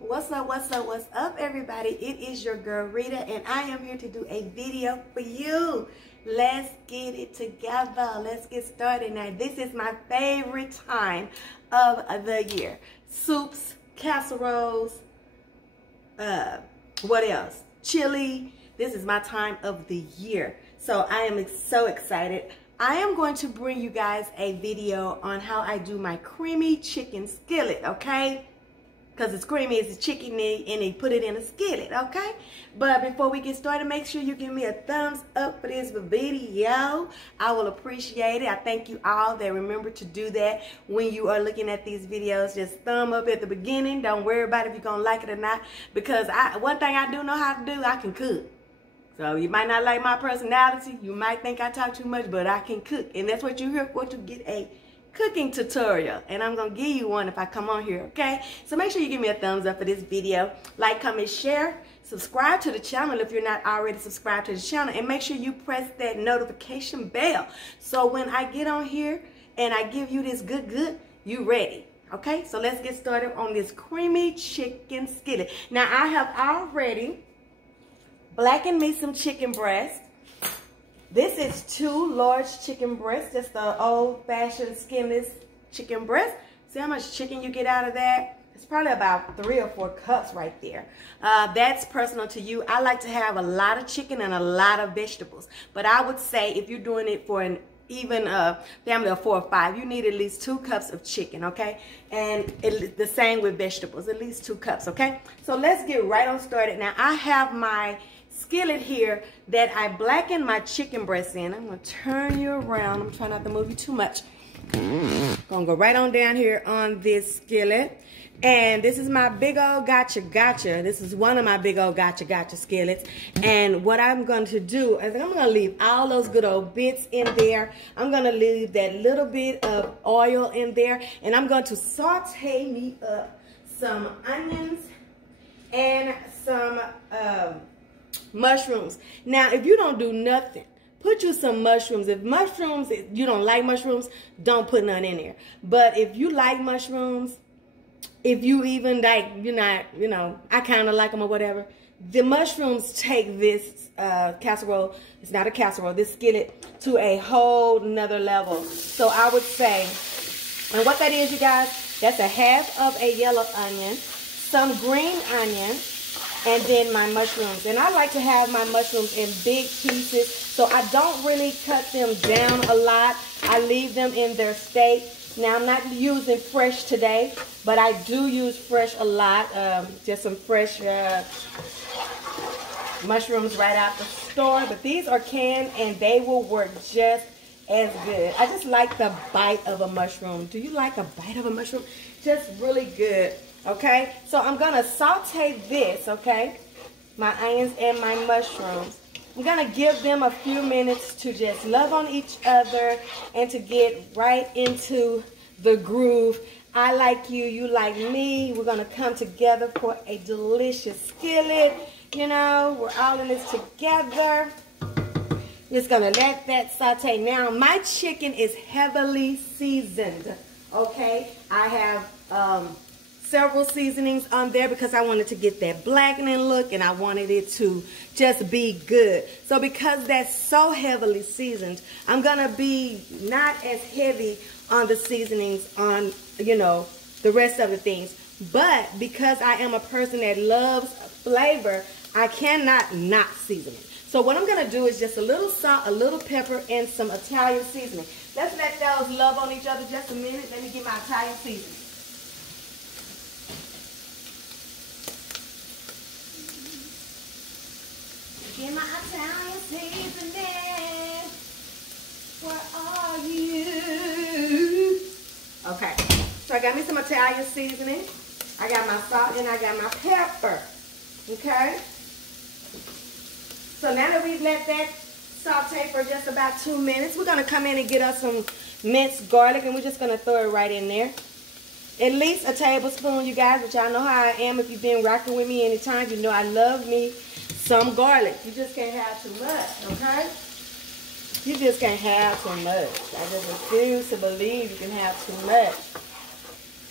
What's up, everybody? It is your girl, Rita, and I am here to do a video for you. Let's get it together. Let's get started. Now, this is my favorite time of the year. Soups, casseroles, what else? Chili. This is my time of the year. So I am so excited. I am going to bring you guys a video on how I do my creamy chicken skillet, okay? Because it's creamy, it's a chicken and they put it in a skillet, okay? But before we get started, make sure you give me a thumbs up for this video. I will appreciate it. I thank you all that remember to do that when you are looking at these videos. Just thumb up at the beginning. Don't worry about if you're going to like it or not. Because one thing I do know how to do, I can cook. So you might not like my personality. You might think I talk too much, but I can cook. And that's what you hear for, to get a cooking tutorial. And I'm going to give you one if I come on here, okay? So make sure you give me a thumbs up for this video. Like, comment, share. Subscribe to the channel if you're not already subscribed to the channel. And make sure you press that notification bell. So when I get on here and I give you this good, you ready. Okay? So let's get started on this creamy chicken skillet. Now I have already blackened me some chicken breast. This is 2 large chicken breasts, just the old-fashioned skinless chicken breast. See how much chicken you get out of that? It's probably about 3 or 4 cups right there. That's personal to you. I like to have a lot of chicken and a lot of vegetables. But I would say if you're doing it for an even family of 4 or 5, you need at least 2 cups of chicken, okay? And the same with vegetables, at least 2 cups, okay? So let's get right on started. Now I have my skillet here that I blackened my chicken breast in. I'm going to turn you around. I'm trying not to move you too much. Going to go right on down here on this skillet. And this is my big old gotcha. This is one of my big old gotcha skillets. And what I'm going to do is I'm going to leave all those good old bits in there. I'm going to leave that little bit of oil in there. And I'm going to saute me up some onions and some mushrooms. Now, if you don't do nothing, put you some mushrooms. If you don't like mushrooms, don't put none in there. But if you like mushrooms, if you even like, I kind of like them or whatever, the mushrooms take this casserole, it's not a casserole, this skillet, to a whole nother level. So I would say, and what that is, you guys, that's a half of a yellow onion, some green onion, and then my mushrooms. And I like to have my mushrooms in big pieces, so I don't really cut them down a lot. I leave them in their state. Now, I'm not using fresh today, but I do use fresh a lot. Just some fresh mushrooms right out the store. But these are canned, and they will work just as good. I just like the bite of a mushroom. Do you like a bite of a mushroom? Just really good. Okay, so I'm going to saute this, okay, my onions and my mushrooms. I'm going to give them a few minutes to just love on each other and to get right into the groove. I like you, you like me. We're going to come together for a delicious skillet. You know, we're all in this together. Just going to let that saute. Now, my chicken is heavily seasoned, okay? I have several seasonings on there because I wanted to get that blackening look and I wanted it to just be good. So because that's so heavily seasoned, I'm going to be not as heavy on the seasonings on, the rest of the things. But because I am a person that loves flavor, I cannot not season it. So what I'm going to do is just a little salt, a little pepper, and some Italian seasoning. Let's let those love on each other just a minute. Let me get my Italian seasoning. Get my Italian seasoning. Where are you? Okay, so I got me some Italian seasoning. I got my salt and I got my pepper. Okay? So now that we've let that saute for just about 2 minutes, we're going to come in and get us some minced garlic, and we're just going to throw it right in there. At least a tablespoon, you guys, which y'all know how I am. If you've been rocking with me anytime, you know I love me some garlic. You just can't have too much, okay? You just can't have too much. I just refuse to believe you can have too much.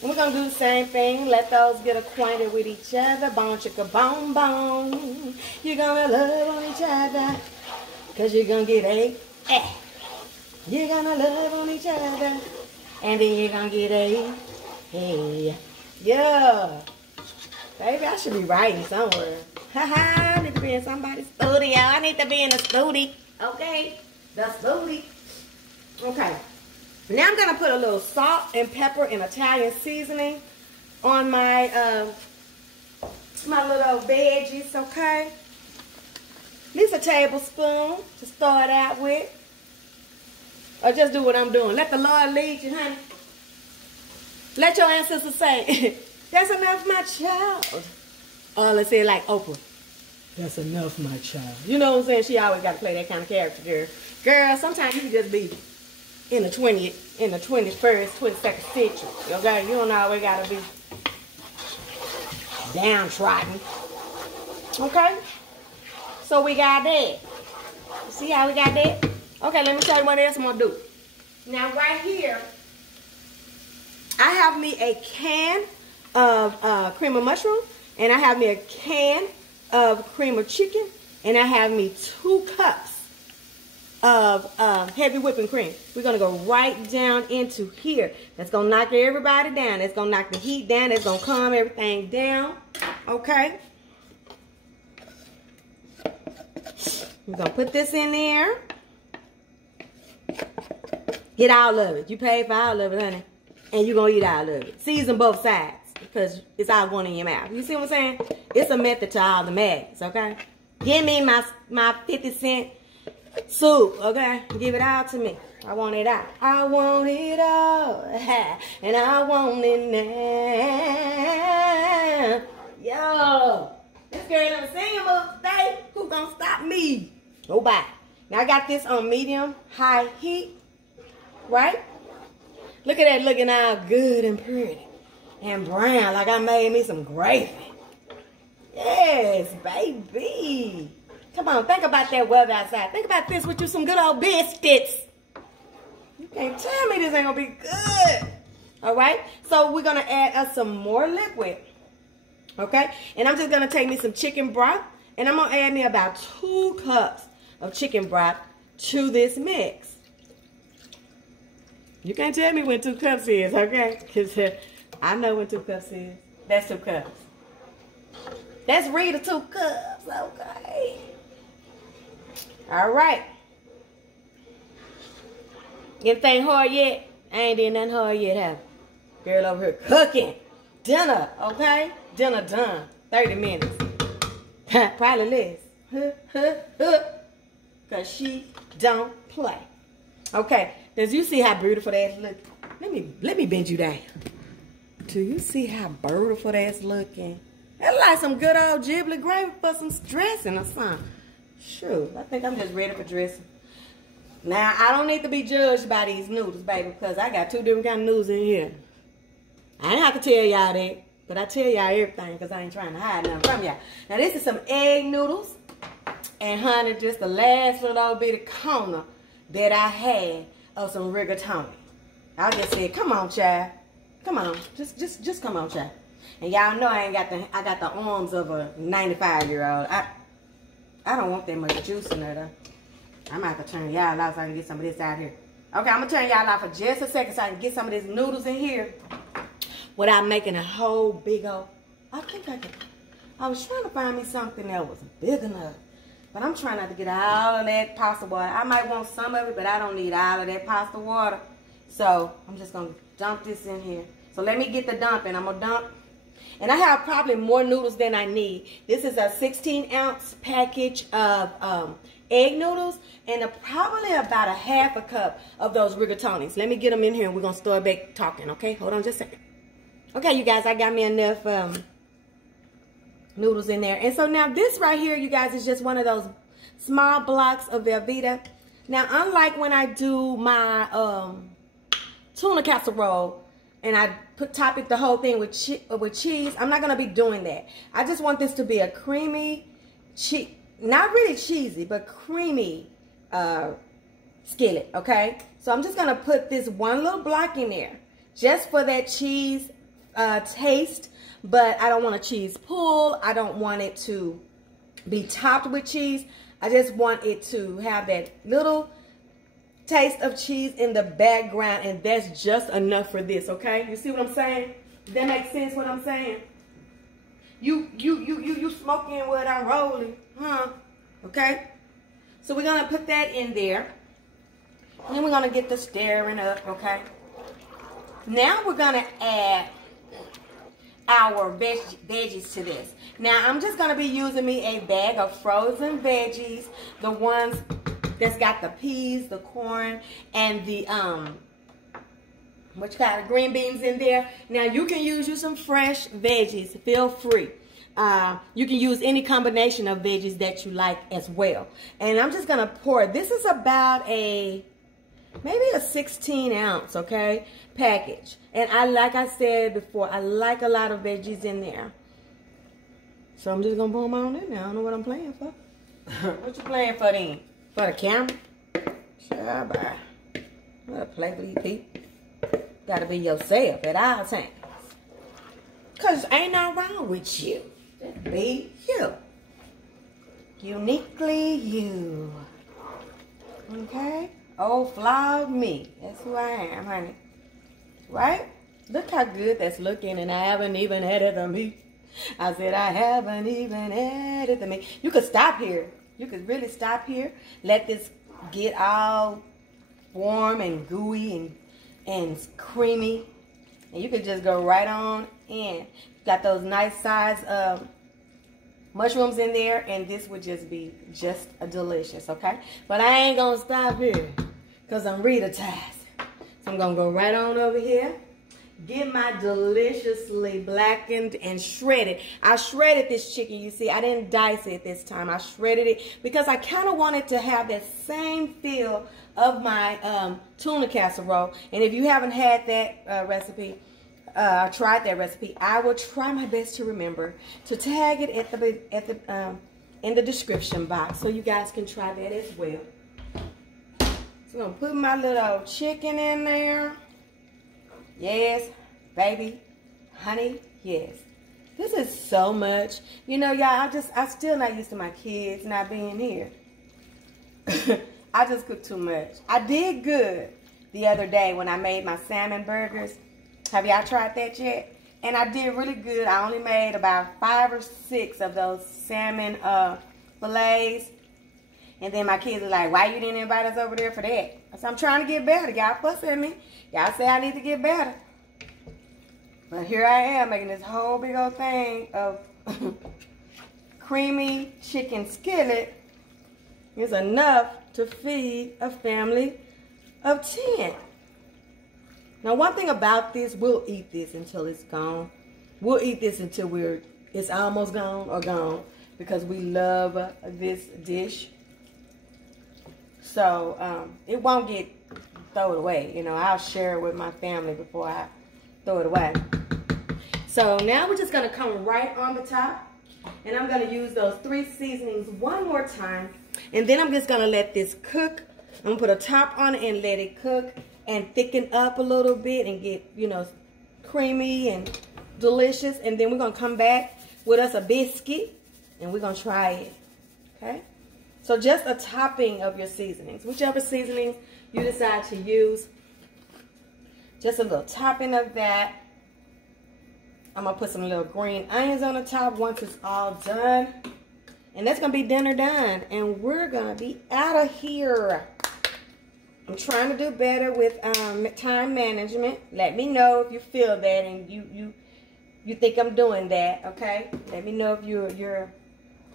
And we're going to do the same thing. Let those get acquainted with each other. Bone chicka bone bone. You're going to love on each other. Because you're going to get a. You're going to love on each other. And then you're going to get a. Hey. Yeah. Baby, I should be writing somewhere. Haha, I need to be in somebody's studio. I need to be in the studio. Okay? The studio. Okay. Now I'm going to put a little salt and pepper and Italian seasoning on my my little veggies, okay? At least a tablespoon to start out with. Or just do what I'm doing. Let the Lord lead you, honey. Let your ancestors say, that's enough, my child. Or let's say it like Oprah. That's enough, my child. You know what I'm saying? She always got to play that kind of character, girl. Girl, sometimes you can just be in the 21st, 22nd century. Okay? You don't always got to be downtrodden. Okay? So we got that. See how we got that? Okay, let me tell you what else I'm going to do. Now, right here, I have me a can of cream of mushroom, and I have me a can of cream of chicken, and I have me 2 cups of heavy whipping cream. We're going to go right down into here. That's going to knock everybody down. That's going to knock the heat down. That's going to calm everything down. Okay? We're going to put this in there. Get all of it. You paid for all of it, honey. And you're going to eat all of it. Season both sides because it's all going in your mouth. You see what I'm saying? It's a method to all the madness, okay? Give me my 50-cent soup, okay? Give it all to me. I want it all. I want it all. And I want it now. Yo. This girl done singing most today. Who gonna stop me? Nobody. Now I got this on medium high heat. Right? Look at that looking all good and pretty. And brown like I made me some gravy. Yes, baby. Come on, think about that weather outside. Think about this with you some good old biscuits. You can't tell me this ain't gonna be good. All right, so we're gonna add us some more liquid. Okay, and I'm just gonna take me some chicken broth, and I'm gonna add me about 2 cups of chicken broth to this mix. You can't tell me when 2 cups is, okay? Because I know when 2 cups is. That's 2 cups. That's Rita 2 cups, okay. All right. Anything hard yet? I ain't did nothing hard yet, have I? Girl over here cooking. Dinner, okay? Dinner done. 30 minutes. Probably less. Because she don't play. Okay. Does you see how beautiful that's looking? Let me bend you down. Do you see how beautiful that's looking? That's like some good old ghibli gravy for some dressing or something. Sure, I think I'm just ready for dressing. Now, I don't need to be judged by these noodles, baby, because I got 2 different kind of noodles in here. I ain't have to tell y'all that, but I tell y'all everything because I ain't trying to hide nothing from y'all. Now, this is some egg noodles. And, honey, just the last little bit of corner that I had of some rigatoni. I just said, come on, child. Come on. Just come on, child. And y'all know I got the arms of a 95-year-old. I don't want that much juice in there, though. I'm going to have to turn y'all off so I can get some of this out here. Okay, I'm going to turn y'all off for just a second so I can get some of these noodles in here without making a whole big old... I was trying to find me something that was big enough. But I'm trying not to get all of that pasta water. I might want some of it, but I don't need all of that pasta water. So I'm just going to dump this in here. So let me get the dumping. I'm going to dump. And I have probably more noodles than I need. This is a 16-ounce package of egg noodles and probably about a ½ a cup of those rigatonis. Let me get them in here and we're going to start back talking, okay? Hold on just a second. Okay, you guys, I got me enough noodles in there. And so now this right here, you guys, is just one of those small blocks of Velveeta. Now, unlike when I do my tuna casserole and I top it the whole thing with cheese, I'm not going to be doing that. I just want this to be a creamy, not really cheesy, but creamy skillet, okay? So I'm just going to put this one little block in there just for that cheese taste, but I don't want a cheese pull. I don't want it to be topped with cheese. I just want it to have that little taste of cheese in the background, and that's just enough for this, okay? You see what I'm saying? Does that make sense what I'm saying? You smoking what I'm rolling, huh? Okay? So we're gonna put that in there. And then we're gonna get the stirring up, okay? Now we're gonna add our veggies to this. Now I'm just gonna be using me a bag of frozen veggies, the ones that's got the peas, the corn, and the green beans in there. Now you can use you some fresh veggies, feel free. You can use any combination of veggies that you like as well. And I'm just gonna pour, this is about maybe a 16-ounce, okay, package. And like I said before, I like a lot of veggies in there. So I'm just gonna pour them on in there. I don't know what I'm playing for. What you playing for then? For the camera? Sure, bye. What a play for these people. Gotta be yourself at all times. Cause ain't nothing wrong with you. Just be you. Uniquely you. Okay? Oh, flawed me. That's who I am, honey. Right? Look how good that's looking, and I haven't even added the meat. I said I haven't even added the meat. You could stop here. You could really stop here. Let this get all warm and gooey and creamy. And you could just go right on in. Got those nice size mushrooms in there, and this would just be just delicious, okay? But I ain't gonna stop here because I'm Rita task. So I'm gonna go right on over here. Get my deliciously blackened and shredded. I shredded this chicken, you see. I didn't dice it this time. I shredded it because I kind of wanted to have that same feel of my tuna casserole. And if you haven't had that recipe, tried that recipe, I will try my best to remember to tag it in the description box so you guys can try that as well. So I'm gonna put my little chicken in there. Yes, baby, honey, yes. This is so much. You know, y'all, I'm still not used to my kids not being here. I just cook too much. I did good the other day when I made my salmon burgers. Have y'all tried that yet? And I did really good. I only made about 5 or 6 of those salmon fillets. And then my kids are like, why you didn't invite us over there for that? I said, I'm trying to get better. Y'all fuss at me. Y'all say I need to get better. But here I am making this whole big old thing of creamy chicken skillet. It's enough to feed a family of 10. Now, one thing about this, we'll eat this until it's gone. We'll eat this until it's almost gone or gone because we love this dish. So it won't get thrown away. You know, I'll share it with my family before I throw it away. So now we're just going to come right on the top. And I'm going to use those 3 seasonings one more time. And then I'm just going to let this cook. I'm going to put a top on it and let it cook and thicken up a little bit and get, you know, creamy and delicious. And then we're going to come back with us a biscuit and we're going to try it. Okay? So just a topping of your seasonings. Whichever seasonings you decide to use. Just a little topping of that. I'm going to put some little green onions on the top once it's all done. And that's going to be dinner done. And we're going to be out of here. I'm trying to do better with time management. Let me know if you feel that and you think I'm doing that, okay? Let me know if you're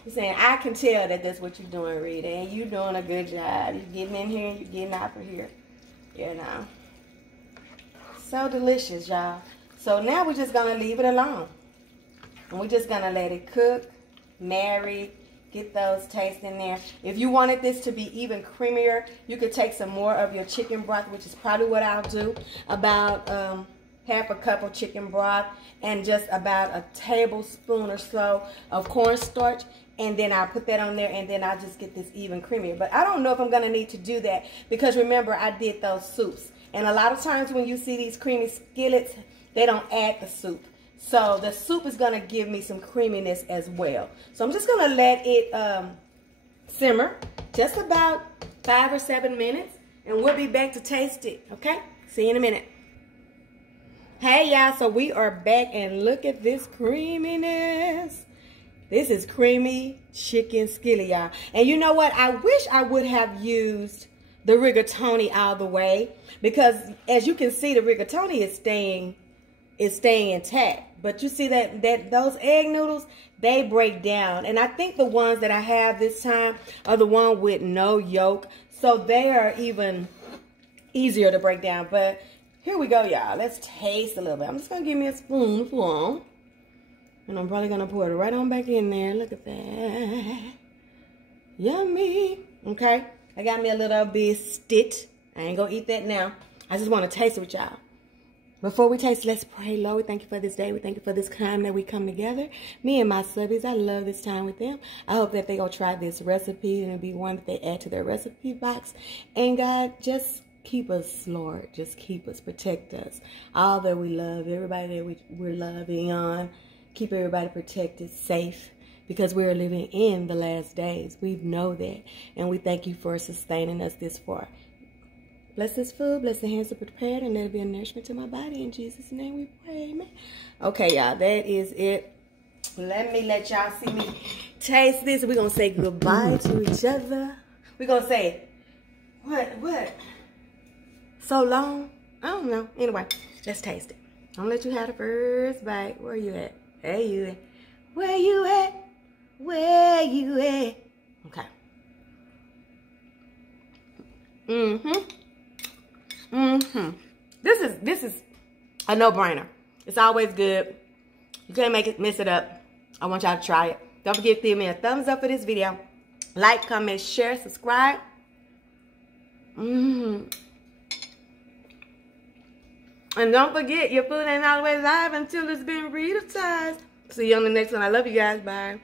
saying, I can tell that that's what you're doing, Rita, and you're doing a good job. You're getting in here and you're getting out of here. You know. So delicious, y'all. So now we're just going to leave it alone. And we're just going to let it cook, marry, get those tastes in there. If you wanted this to be even creamier, you could take some more of your chicken broth, which is probably what I'll do. About half a cup of chicken broth and just about a tablespoon or so of cornstarch. And then I'll put that on there and then I'll just get this even creamier. But I don't know if I'm going to need to do that because remember I did those soups. And a lot of times when you see these creamy skillets, they don't add the soup. So the soup is going to give me some creaminess as well. So I'm just going to let it simmer just about 5 or 7 minutes. And we'll be back to taste it, okay? See you in a minute. Hey, y'all, so we are back, and look at this creaminess. This is creamy chicken skillet, y'all. And you know what? I wish I would have used the rigatoni all the way, because as you can see, the rigatoni is staying intact. But you see that those egg noodles, they break down. And I think the ones that I have this time are the one with no yolk. So they are even easier to break down. But here we go, y'all. Let's taste a little bit. I'm just going to give me a spoonful. And I'm probably going to pour it right on back in there. Look at that. Yummy. Okay. I got me a little biscuit. I ain't going to eat that now. I just want to taste it with y'all. Before we taste, let's pray. Lord, we thank you for this day. We thank you for this time that we come together. Me and my subbies, I love this time with them. I hope that they go try this recipe and it'll be one that they add to their recipe box. And God, just keep us, Lord. Just keep us. Protect us. All that we love, everybody that we're loving on. Keep everybody protected, safe, because we're living in the last days. We know that. And we thank you for sustaining us this far. Bless this food, bless the hands that prepared, and let it be a nourishment to my body. In Jesus' name we pray, amen. Okay, y'all, that is it. Let me let y'all see me taste this. We're going to say goodbye to each other. We're going to say, what? So long? I don't know. Anyway, let's taste it. I'm going to let you have the first bite. Where you at? Hey, you at? Where you at? Where you at? Okay. This is a no-brainer. It's always good. You can't miss it up. I want y'all to try it. Don't forget to give me a thumbs up for this video. Like, comment, share, subscribe. And don't forget, your food ain't always live until it's been Rita-tized. See you on the next one. I love you guys. Bye.